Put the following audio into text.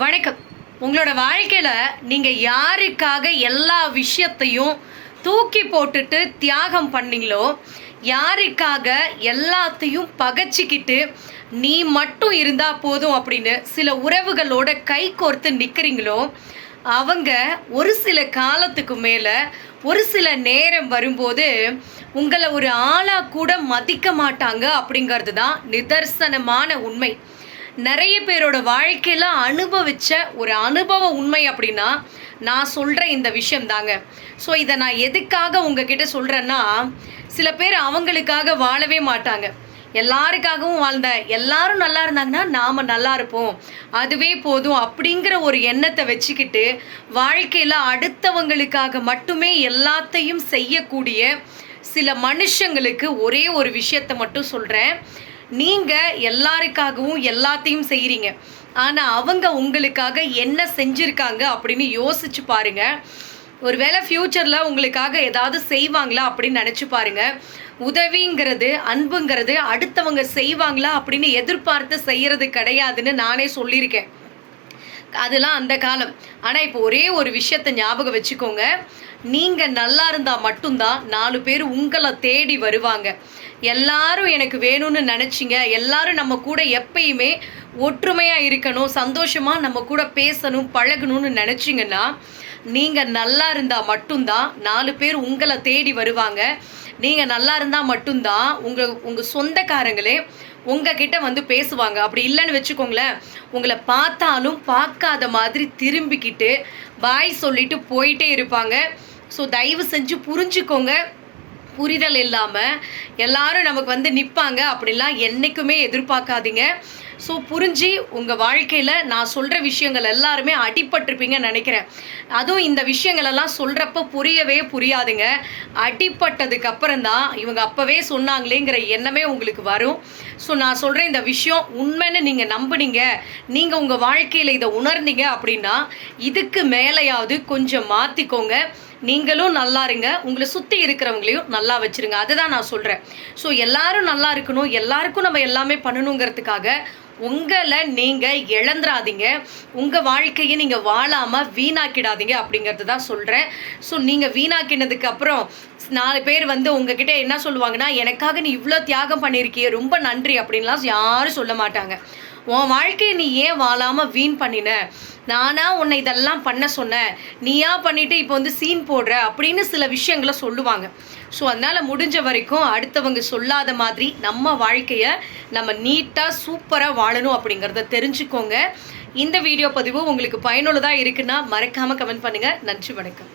வணக்கம். உங்களோட வாழ்க்கையில் நீங்கள் யாருக்காக எல்லா விஷயத்தையும் தூக்கி போட்டுட்டு தியாகம் பண்ணீங்களோ, யாருக்காக எல்லாத்தையும் பகைச்சிக்கிட்டு நீ மட்டும் இருந்தால் போதும் அப்படின்னு சில உறவுகளோட கை கோர்த்து நிற்கிறீங்களோ, அவங்க ஒரு சில காலத்துக்கு மேலே ஒரு சில நேரம் வரும்போது உங்களை ஒரு ஆளாக கூட மதிக்க மாட்டாங்க அப்படிங்கிறது தான் நிதர்சனமான உண்மை. நிறைய பேரோட வாழ்க்கையில் அனுபவித்த ஒரு அனுபவ உண்மை அப்படின்னா நான் சொல்கிற இந்த விஷயம் தாங்க. ஸோ இதை நான் எதுக்காக உங்ககிட்ட சொல்கிறேன்னா, சில பேர் அவங்களுக்காக வாழவே மாட்டாங்க. எல்லாருக்காகவும் வாழ்ந்த எல்லாரும் நல்லா இருந்தாங்கன்னா நாம் நல்லா இருப்போம், அதுவே போதும் அப்படிங்கிற ஒரு எண்ணத்தை வச்சுக்கிட்டு வாழ்க்கையில் அடுத்தவங்களுக்காக மட்டுமே எல்லாத்தையும் செய்யக்கூடிய சில மனுஷங்களுக்கு ஒரே ஒரு விஷயத்தை மட்டும் சொல்கிறேன். நீங்கள் எல்லாருக்காகவும் எல்லாத்தையும் செய்கிறீங்க, ஆனால் அவங்க உங்களுக்காக என்ன செஞ்சுருக்காங்க அப்படின்னு யோசிச்சு பாருங்க. ஒருவேளை ஃப்யூச்சரில் உங்களுக்காக ஏதாவது செய்வாங்களா அப்படின்னு நினச்சி பாருங்க. உதவிங்கிறது, அன்புங்கிறது அடுத்தவங்க செய்வாங்களா அப்படின்னு எதிர்பார்த்து செய்கிறது கிடையாதுன்னு நானே சொல்லியிருக்கேன். அதெல்லாம் அந்த காலம். ஆனால் இப்போ ஒரே ஒரு விஷயத்தை ஞாபகம் வச்சுக்கோங்க. நீங்கள் நல்லா இருந்தால் மட்டும்தான் 4 பேர் உங்களை தேடி வருவாங்க. எல்லாரும் எனக்கு வேணும்னு நினச்சிங்க, எல்லாரும் நம்ம கூட எப்பயுமே ஒற்றுமையாக இருக்கணும், சந்தோஷமாக நம்ம கூட பேசணும், பழகணும்னு நினச்சிங்கன்னா, நீங்கள் நல்லா இருந்தால் மட்டும்தான் 4 பேர் உங்களை தேடி வருவாங்க. நீங்கள் நல்லா இருந்தால் மட்டும்தான் உங்கள் சொந்தக்காரங்களே உங்ககிட்ட வந்து பேசுவாங்க. அப்படி இல்லைன்னு வச்சுக்கோங்களேன், உங்களை பார்த்தாலும் பார்க்காத மாதிரி திரும்பிக்கிட்டு பாய் சொல்லிட்டு போயிட்டே இருப்பாங்க. ஸோ தயவு செஞ்சு புரிஞ்சுக்கோங்க. புரிதல் இல்லாமல் எல்லாரும் நமக்கு வந்து நிற்பாங்க அப்படிலாம் என்றைக்குமே எதிர்பார்க்காதீங்க. ஸோ புரிஞ்சு உங்கள் வாழ்க்கையில் நான் சொல்கிற விஷயங்கள் எல்லாருமே அடிபட்டிருப்பீங்கன்னு நினைக்கிறேன். அதுவும் இந்த விஷயங்களெல்லாம் சொல்கிறப்ப புரியவே புரியாதுங்க. அடிப்பட்டதுக்கு அப்புறம்தான் இவங்க அப்போவே சொன்னாங்களேங்கிற எண்ணமே உங்களுக்கு வரும். ஸோ நான் சொல்கிற இந்த விஷயம் உண்மைன்னு நீங்கள் நம்புனீங்க, நீங்கள் உங்கள் வாழ்க்கையில் இதை உணர்ந்தீங்க அப்படின்னா இதுக்கு மேலேயாவது கொஞ்சம் மாற்றிக்கோங்க. நீங்களும் நல்லா இருங்க, உங்களை சுற்றி இருக்கிறவங்களையும் நல்லா வச்சுருங்க. அதுதான் நான் சொல்கிறேன். ஸோ எல்லாரும் நல்லா இருக்கணும், எல்லாருக்கும் நம்ம எல்லாமே பண்ணணுங்கிறதுக்காக உங்களை நீங்கள் இழந்துடாதீங்க, உங்கள் வாழ்க்கையை நீங்கள் வாழாமல் வீணாக்கிடாதீங்க அப்படிங்கிறது தான் சொல்கிறேன். ஸோ நீங்கள் வீணாக்கினதுக்கு அப்புறம் 4 பேர் வந்து உங்ககிட்ட என்ன சொல்லுவாங்கன்னா, எனக்காக நீ இவ்வளோ தியாகம் பண்ணியிருக்கிய, ரொம்ப நன்றி அப்படின்லாம் யாரும் சொல்ல மாட்டாங்க. உன் வாழ்க்கையை நீ ஏன் வாழாமல் வீண் பண்ணின, நானா உன்னை இதெல்லாம் பண்ண சொன்னேன், நீயா பண்ணிவிட்டு இப்போ வந்து சீன் போடுற அப்படின்னு சில விஷயங்களை சொல்லுவாங்க. ஸோ அதனால் முடிஞ்ச வரைக்கும் அடுத்தவங்க சொல்லாத மாதிரி நம்ம வாழ்க்கையை நம்ம நீட்டாக சூப்பராக வாழணும் அப்படிங்கிறத தெரிஞ்சுக்கோங்க. இந்த வீடியோ பதிவு உங்களுக்கு பயனுள்ளதாக இருக்குன்னா மறக்காமல் கமெண்ட் பண்ணுங்கள். நன்றி, வணக்கம்.